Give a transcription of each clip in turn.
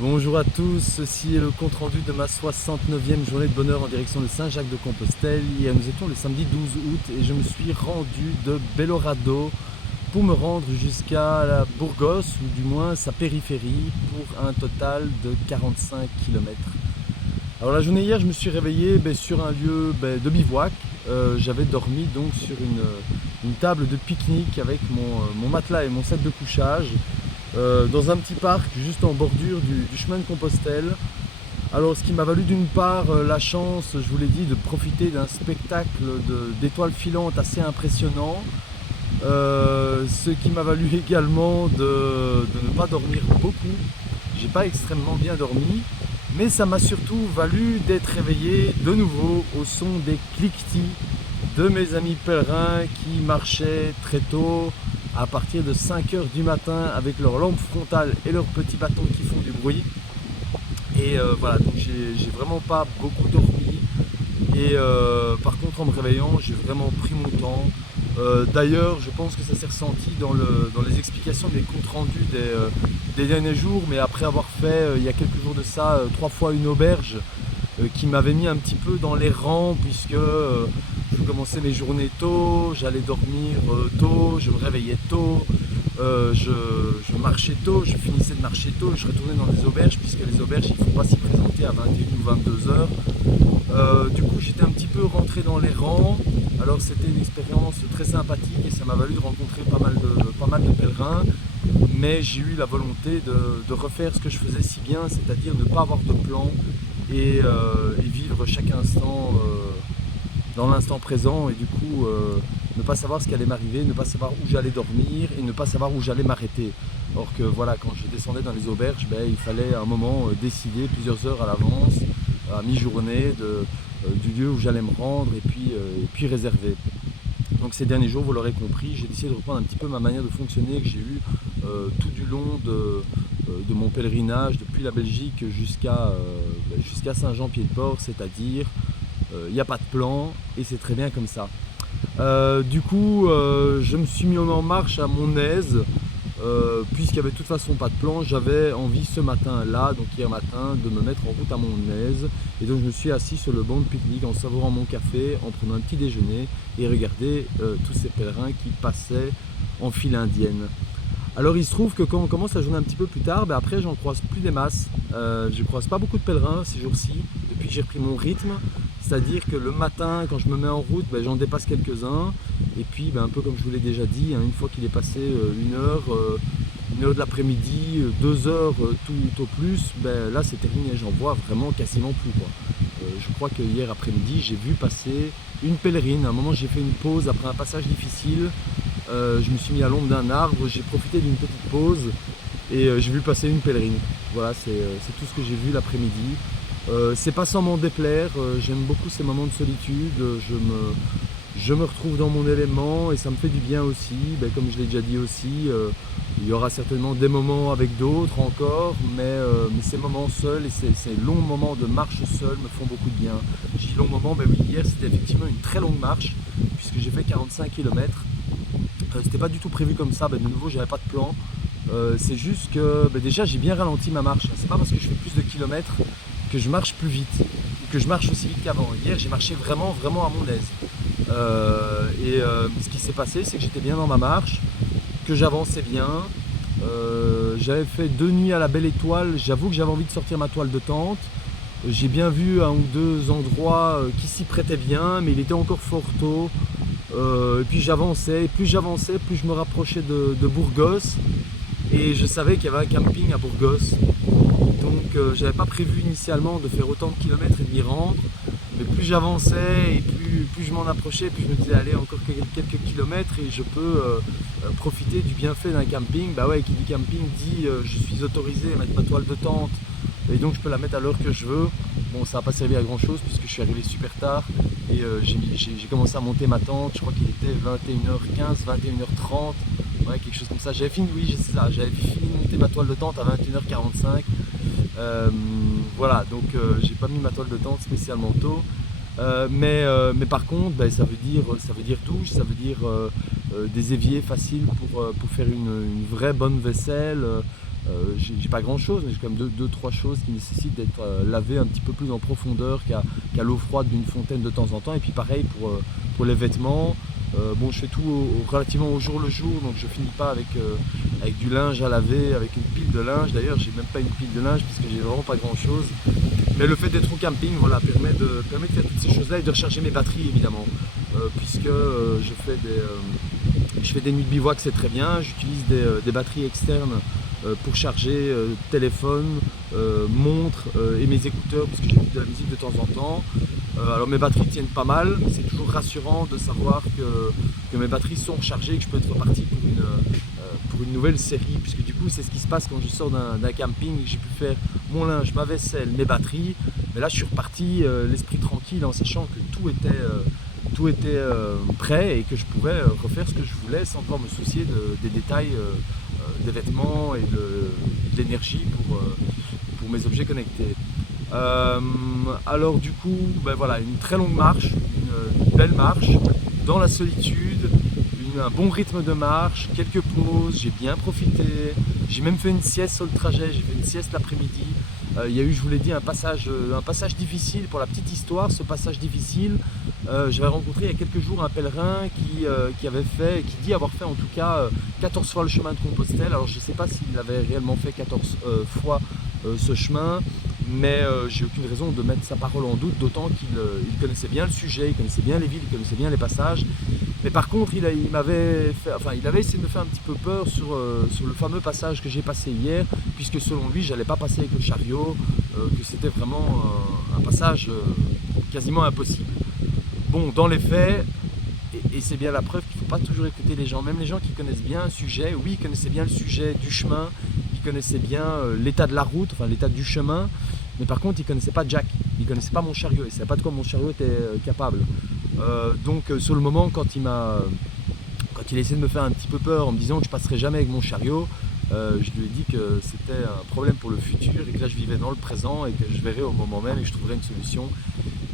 Bonjour à tous, ceci est le compte rendu de ma 69e journée de bonheur en direction de Saint-Jacques-de-Compostelle. Hier nous étions le samedi 12 août et je me suis rendu de Belorado pour me rendre jusqu'à la Burgos, ou du moins sa périphérie, pour un total de 45 km. Alors la journée hier, je me suis réveillé sur un lieu de bivouac. J'avais dormi donc sur une table de pique-nique avec mon matelas et mon sac de couchage. Dans un petit parc juste en bordure du chemin de Compostelle. Alors ce qui m'a valu d'une part la chance, je vous l'ai dit, de profiter d'un spectacle d'étoiles filantes assez impressionnant. Ce qui m'a valu également de ne pas dormir beaucoup. J'ai pas extrêmement bien dormi, mais ça m'a surtout valu d'être réveillé de nouveau au son des cliquetis de mes amis pèlerins qui marchaient très tôt, à partir de 5 h du matin, avec leurs lampes frontales et leurs petits bâtons qui font du bruit. Et voilà, donc j'ai vraiment pas beaucoup dormi. Et par contre, en me réveillant, j'ai vraiment pris mon temps. D'ailleurs, je pense que ça s'est ressenti dans les explications des comptes rendus des derniers jours, mais après avoir fait, il y a quelques jours de ça, 3 fois une auberge qui m'avait mis un petit peu dans les rangs, puisque je commençais mes journées tôt, j'allais dormir tôt, je me réveillais tôt, je marchais tôt, je finissais de marcher tôt, je retournais dans les auberges, puisque les auberges il ne faut pas s'y présenter à 21 ou 22 heures. Du coup j'étais un petit peu rentré dans les rangs. Alors c'était une expérience très sympathique et ça m'a valu de rencontrer pas mal de pèlerins, mais j'ai eu la volonté de refaire ce que je faisais si bien, c'est-à-dire ne pas avoir de plan et vivre chaque instant dans l'instant présent, et du coup ne pas savoir ce qui allait m'arriver, ne pas savoir où j'allais dormir et ne pas savoir où j'allais m'arrêter. Or que voilà, quand je descendais dans les auberges, il fallait à un moment décider plusieurs heures à l'avance, à mi-journée, du lieu où j'allais me rendre et puis réserver. Donc ces derniers jours, vous l'aurez compris, j'ai décidé de reprendre un petit peu ma manière de fonctionner que j'ai eue tout du long de mon pèlerinage depuis la Belgique jusqu'à Saint-Jean-Pied-de-Port, c'est-à-dire il n'y a pas de plan et c'est très bien comme ça. Du coup, je me suis mis en marche à mon aise, puisqu'il n'y avait de toute façon pas de plan. J'avais envie ce matin-là, donc hier matin, de me mettre en route à mon aise. Et donc je me suis assis sur le banc de pique-nique en savourant mon café, en prenant un petit déjeuner et regarder tous ces pèlerins qui passaient en file indienne. Alors il se trouve que quand on commence la journée un petit peu plus tard, après j'en croise plus des masses. Je croise pas beaucoup de pèlerins ces jours-ci, depuis que j'ai repris mon rythme. C'est-à-dire que le matin, quand je me mets en route, j'en dépasse quelques-uns. Et puis, un peu comme je vous l'ai déjà dit, une fois qu'il est passé une heure de l'après-midi, 2 heures tout au plus, là c'est terminé, j'en vois vraiment quasiment plus, quoi. Je crois que hier après-midi, j'ai vu passer une pèlerine. À un moment, j'ai fait une pause après un passage difficile. Je me suis mis à l'ombre d'un arbre, j'ai profité d'une petite pause et j'ai vu passer une pèlerine. Voilà, c'est tout ce que j'ai vu l'après-midi. C'est pas sans m'en déplaire, j'aime beaucoup ces moments de solitude, je me retrouve dans mon élément et ça me fait du bien aussi. Comme je l'ai déjà dit aussi, il y aura certainement des moments avec d'autres encore, mais ces moments seuls et ces longs moments de marche seul me font beaucoup de bien. Je dis long moment, oui, hier c'était effectivement une très longue marche, puisque j'ai fait 45 km. C'était pas du tout prévu comme ça, de nouveau j'avais pas de plan. C'est juste que déjà j'ai bien ralenti ma marche. C'est pas parce que je fais plus de kilomètres que je marche plus vite, ou que je marche aussi vite qu'avant. Hier j'ai marché vraiment à mon aise. Ce qui s'est passé, c'est que j'étais bien dans ma marche, que j'avançais bien. J'avais fait 2 nuits à la belle étoile, j'avoue que j'avais envie de sortir ma toile de tente. J'ai bien vu 1 ou 2 endroits qui s'y prêtaient bien, mais il était encore fort tôt. Et puis j'avançais, et plus j'avançais, plus je me rapprochais de Burgos. Et je savais qu'il y avait un camping à Burgos. Donc j'avais pas prévu initialement de faire autant de kilomètres et de m'y rendre. Mais plus j'avançais et plus je m'en approchais, plus je me disais allez, encore quelques kilomètres et je peux profiter du bienfait d'un camping. Qui dit camping dit je suis autorisé à mettre ma toile de tente et donc je peux la mettre à l'heure que je veux. Bon, ça n'a pas servi à grand chose puisque je suis arrivé super tard et j'ai commencé à monter ma tente. Je crois qu'il était 21h15, 21h30, quelque chose comme ça. J'avais fini, oui, c'est ça, j'avais fini de monter ma toile de tente à 21h45. Voilà, donc j'ai pas mis ma toile de tente spécialement tôt. Mais par contre, ça veut dire douche, ça veut dire des éviers faciles pour faire une vraie bonne vaisselle. J'ai pas grand chose, mais j'ai quand même deux, trois choses qui nécessitent d'être lavées un petit peu plus en profondeur qu'à l'eau froide d'une fontaine de temps en temps. Et puis pareil pour les vêtements. Bon, je fais tout relativement au jour le jour, donc je finis pas avec du linge à laver, avec une pile de linge. D'ailleurs, j'ai même pas une pile de linge puisque j'ai vraiment pas grand chose. Mais le fait d'être au camping, voilà, permet de faire toutes ces choses-là et de recharger mes batteries évidemment, puisque je fais des nuits de bivouac, c'est très bien. J'utilise des batteries externes pour charger téléphone, montre et mes écouteurs, puisque j'écoute de la musique de temps en temps. Alors mes batteries tiennent pas mal, mais c'est toujours rassurant de savoir que mes batteries sont rechargées et que je peux être reparti pour une nouvelle série, puisque du coup c'est ce qui se passe quand je sors d'un camping et que j'ai pu faire mon linge, ma vaisselle, mes batteries. Mais là je suis reparti l'esprit tranquille en sachant que tout était prêt et que je pouvais refaire ce que je voulais sans devoir me soucier des détails des vêtements et de l'énergie pour mes objets connectés. Alors du coup, ben voilà, une très longue marche, une belle marche, dans la solitude, un bon rythme de marche, quelques pauses, j'ai bien profité, j'ai même fait une sieste sur le trajet, j'ai fait une sieste l'après-midi. Il y a eu, je vous l'ai dit, un passage difficile. Pour la petite histoire, ce passage difficile, j'avais rencontré il y a quelques jours un pèlerin qui dit avoir fait en tout cas 14 fois le chemin de Compostelle. Alors je ne sais pas s'il avait réellement fait 14 fois ce chemin, mais j'ai aucune raison de mettre sa parole en doute, d'autant qu'il connaissait bien le sujet, il connaissait bien les villes, il connaissait bien les passages. Mais par contre, il avait essayé de me faire un petit peu peur sur le fameux passage que j'ai passé hier, puisque selon lui, j'allais pas passer avec le chariot, que c'était vraiment un passage quasiment impossible. Bon, dans les faits, et c'est bien la preuve qu'il ne faut pas toujours écouter les gens, même les gens qui connaissent bien un sujet, oui, ils connaissaient bien le sujet du chemin, ils connaissaient bien l'état de la route, enfin l'état du chemin, mais par contre, ils ne connaissaient pas Jack, ils ne connaissaient pas mon chariot, ils ne savaient pas de quoi mon chariot était capable. Donc sur le moment, quand il a essayé de me faire un petit peu peur en me disant que je passerai jamais avec mon chariot, je lui ai dit que c'était un problème pour le futur et que là je vivais dans le présent et que je verrais au moment même et que je trouverais une solution.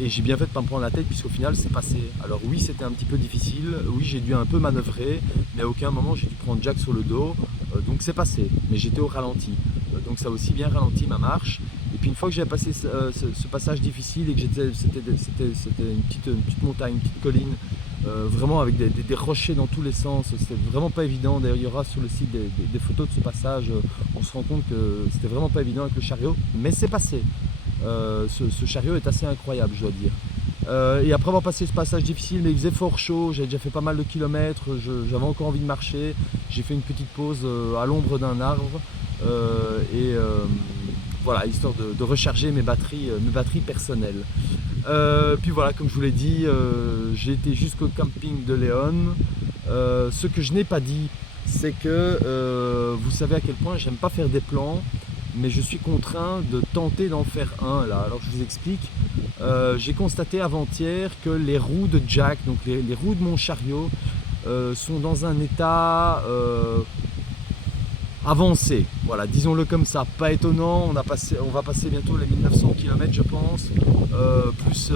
Et j'ai bien fait de ne pas me prendre la tête puisqu'au final c'est passé. Alors oui, c'était un petit peu difficile, oui j'ai dû un peu manœuvrer, mais à aucun moment j'ai dû prendre Jack sur le dos, donc c'est passé, mais j'étais au ralenti. Donc ça a aussi bien ralenti ma marche. Et puis une fois que j'avais passé ce passage difficile et que c'était une petite montagne, une petite colline, vraiment avec des rochers dans tous les sens, c'était vraiment pas évident. D'ailleurs il y aura sur le site des photos de ce passage, on se rend compte que c'était vraiment pas évident avec le chariot, mais c'est passé. Ce chariot est assez incroyable, je dois dire. Et après avoir passé ce passage difficile, mais il faisait fort chaud, j'avais déjà fait pas mal de kilomètres, j'avais encore envie de marcher, j'ai fait une petite pause à l'ombre d'un arbre, voilà, histoire de recharger mes batteries personnelles. Puis voilà, comme je vous l'ai dit, j'ai été jusqu'au camping de Léon. Ce que je n'ai pas dit, c'est que vous savez à quel point j'aime pas faire des plans, mais je suis contraint de tenter d'en faire un là. Alors je vous explique. J'ai constaté avant-hier que les roues de Jack, donc les roues de mon chariot, sont dans un état avancé. Voilà, disons-le comme ça. Pas étonnant. On va passer bientôt les 1900 km, je pense, plus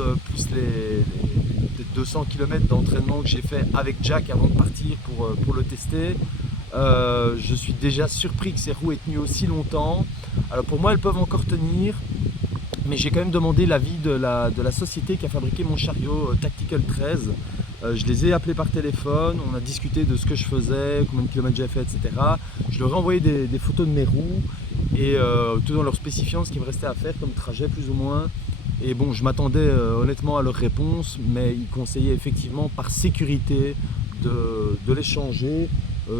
les 200 km d'entraînement que j'ai fait avec Jack avant de partir pour le tester. Je suis déjà surpris que ces roues aient tenu aussi longtemps. Alors pour moi elles peuvent encore tenir, mais j'ai quand même demandé l'avis de la société qui a fabriqué mon chariot Tactical 13. Je les ai appelés par téléphone, on a discuté de ce que je faisais, combien de kilomètres j'avais fait, etc. Je leur ai envoyé des photos de mes roues, et tout en leur spécifiant ce qu'il me restait à faire comme trajet plus ou moins. Et bon, je m'attendais honnêtement à leur réponse, mais ils conseillaient effectivement par sécurité de les changer.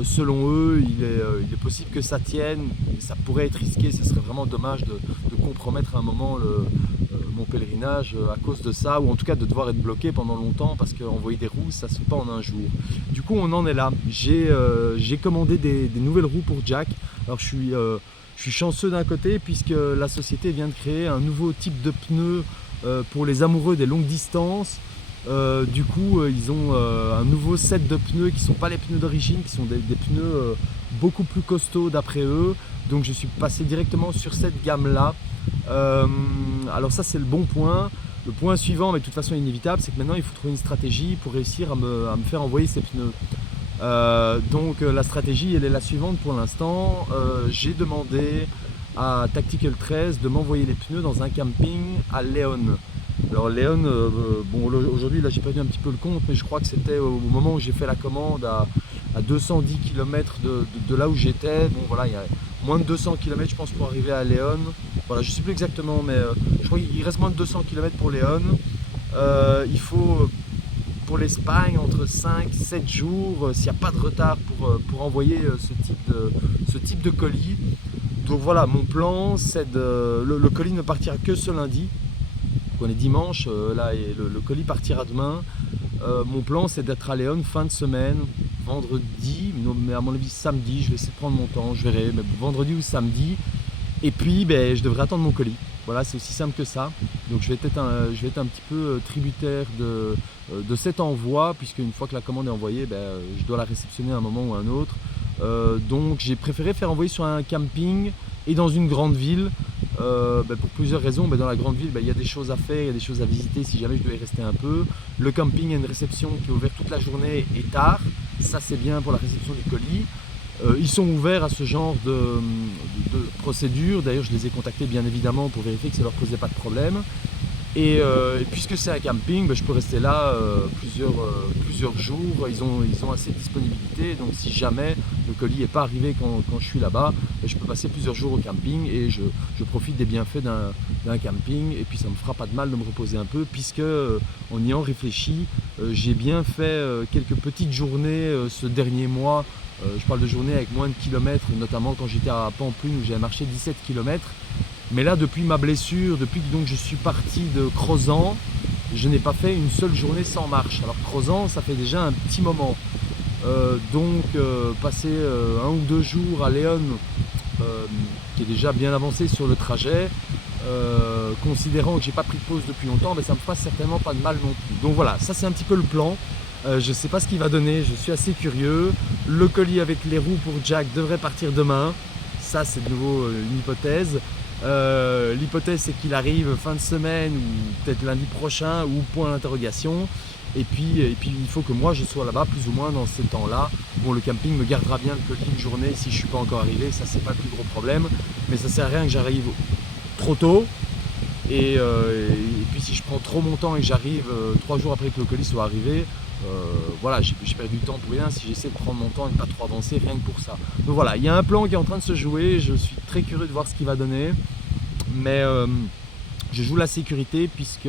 Selon eux, il est possible que ça tienne, mais ça pourrait être risqué, ce serait vraiment dommage de compromettre à un moment mon pèlerinage à cause de ça, ou en tout cas de devoir être bloqué pendant longtemps, parce qu'envoyer des roues, ça se fait pas en un jour. Du coup, on en est là. J'ai commandé des nouvelles roues pour Jack. Alors je suis chanceux d'un côté, puisque la société vient de créer un nouveau type de pneus pour les amoureux des longues distances. Du coup, ils ont un nouveau set de pneus qui ne sont pas les pneus d'origine, qui sont des pneus beaucoup plus costauds d'après eux. Donc je suis passé directement sur cette gamme-là. Alors ça, c'est le bon point. Le point suivant, mais de toute façon inévitable, c'est que maintenant il faut trouver une stratégie pour réussir à me faire envoyer ces pneus. Donc la stratégie elle est la suivante pour l'instant. J'ai demandé à Tactical 13 de m'envoyer les pneus dans un camping à Léon. Alors Léon, bon aujourd'hui là j'ai perdu un petit peu le compte, mais je crois que c'était au moment où j'ai fait la commande à 210 km de là où j'étais. Bon voilà, il y a moins de 200 km je pense pour arriver à Léon. Voilà, je sais plus exactement, mais je crois qu'il reste moins de 200 km pour Léon. Il faut pour l'Espagne entre 5-7 jours s'il n'y a pas de retard pour envoyer ce type de colis. Donc voilà, mon plan c'est le colis ne partira que ce lundi. On est dimanche là et le colis partira demain. Mon plan c'est d'être à Léon fin de semaine, vendredi, mais à mon avis samedi, je vais essayer de prendre mon temps, je verrai, mais vendredi ou samedi. Et puis ben, je devrais attendre mon colis. Voilà, c'est aussi simple que ça. Donc je vais être un petit peu tributaire de cet envoi, puisque une fois que la commande est envoyée, ben, je dois la réceptionner à un moment ou à un autre. Donc j'ai préféré faire envoyer sur un camping et dans une grande ville. Pour plusieurs raisons. Dans la grande ville, il y a des choses à faire, il y a des choses à visiter si jamais je devais y rester un peu. Le camping a une réception qui est ouverte toute la journée et tard. Ça c'est bien pour la réception du colis. Ils sont ouverts à ce genre de procédure. D'ailleurs, je les ai contactés bien évidemment pour vérifier que ça ne leur posait pas de problème. Et puisque c'est un camping, je peux rester là plusieurs jours. Ils ont assez de disponibilité, donc si jamais le colis n'est pas arrivé quand je suis là-bas, je peux passer plusieurs jours au camping et je profite des bienfaits d'un camping. Et puis ça ne me fera pas de mal de me reposer un peu, puisque en y en réfléchit, j'ai bien fait quelques petites journées ce dernier mois. Je parle de journées avec moins de kilomètres, notamment quand j'étais à Pampelune où j'avais marché 17 km. Mais là, depuis ma blessure, depuis que donc je suis parti de Crozant, je n'ai pas fait une seule journée sans marche. Alors Crozant, ça fait déjà un petit moment. Passer 1 ou 2 jours à Léon, qui est déjà bien avancé sur le trajet, considérant que j'ai pas pris de pause depuis longtemps, ça me fera certainement pas de mal non plus. Donc voilà, ça c'est un petit peu le plan. Je ne sais pas ce qu'il va donner, je suis assez curieux. Le colis avec les roues pour Jack devrait partir demain. Ça c'est de nouveau une hypothèse. L'hypothèse c'est qu'il arrive fin de semaine ou peut-être lundi prochain ou point d'interrogation. Et puis il faut que moi je sois là-bas plus ou moins dans ces temps-là. Bon, le camping me gardera bien le colis une journée si je ne suis pas encore arrivé, ça c'est pas le plus gros problème. Mais ça sert à rien que j'arrive trop tôt. Et puis si je prends trop mon temps et que j'arrive 3 jours après que le colis soit arrivé, voilà, j'ai perdu du temps pour rien. Si j'essaie de prendre mon temps et de pas trop avancer, rien que pour ça. Donc voilà, il y a un plan qui est en train de se jouer, je suis très curieux de voir ce qu'il va donner. Mais je joue la sécurité puisque,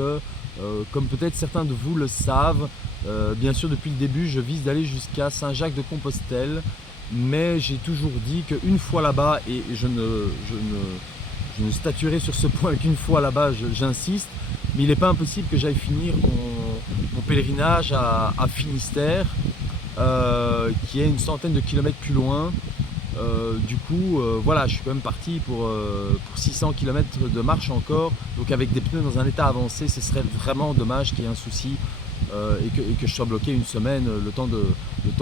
comme peut-être certains de vous le savent, bien sûr depuis le début je vise d'aller jusqu'à Saint-Jacques-de-Compostelle. Mais j'ai toujours dit qu'une fois là-bas, et je ne statuerai sur ce point qu'une fois là-bas, j'insiste, mais il n'est pas impossible que j'aille finir mon pèlerinage à Finistère, qui est une centaine de kilomètres plus loin. Voilà, je suis quand même parti pour 600 km de marche encore, donc avec des pneus dans un état avancé, ce serait vraiment dommage qu'il y ait un souci et que je sois bloqué une semaine, le temps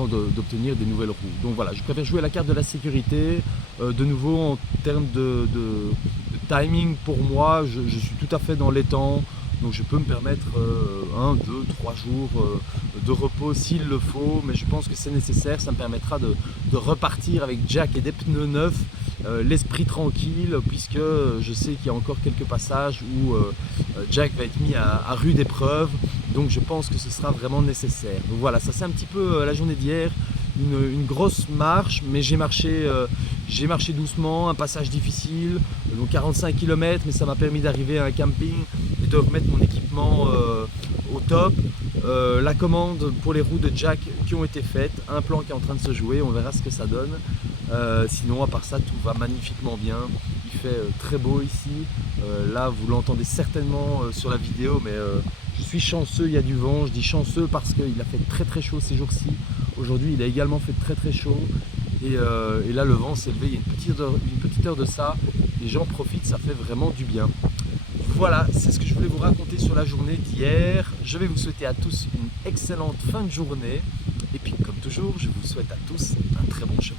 d'obtenir des nouvelles roues. Donc voilà, je préfère jouer la carte de la sécurité. De nouveau, en termes de timing, pour moi, je suis tout à fait dans les temps. Donc je peux me permettre 1, 2, 3 jours de repos s'il le faut, mais je pense que c'est nécessaire, ça me permettra de repartir avec Jack et des pneus neufs, l'esprit tranquille, puisque je sais qu'il y a encore quelques passages où Jack va être mis à rude épreuve, donc je pense que ce sera vraiment nécessaire. Donc voilà, ça c'est un petit peu la journée d'hier, une grosse marche, mais j'ai marché doucement, un passage difficile, donc 45 km, mais ça m'a permis d'arriver à un camping et de remettre mon équipement au top. La commande pour les roues de Jack qui ont été faites, un plan qui est en train de se jouer, on verra ce que ça donne. Sinon à part ça, tout va magnifiquement bien. Il fait très beau ici, là vous l'entendez certainement sur la vidéo, mais je suis chanceux, il y a du vent. Je dis chanceux parce qu'il a fait très très chaud ces jours-ci. Aujourd'hui il a également fait très très chaud. Et là le vent s'est levé il y a une petite heure de ça, et j'en profite, ça fait vraiment du bien. Voilà, c'est ce que je voulais vous raconter sur la journée d'hier. Je vais vous souhaiter à tous une excellente fin de journée, et puis comme toujours je vous souhaite à tous un très bon chemin.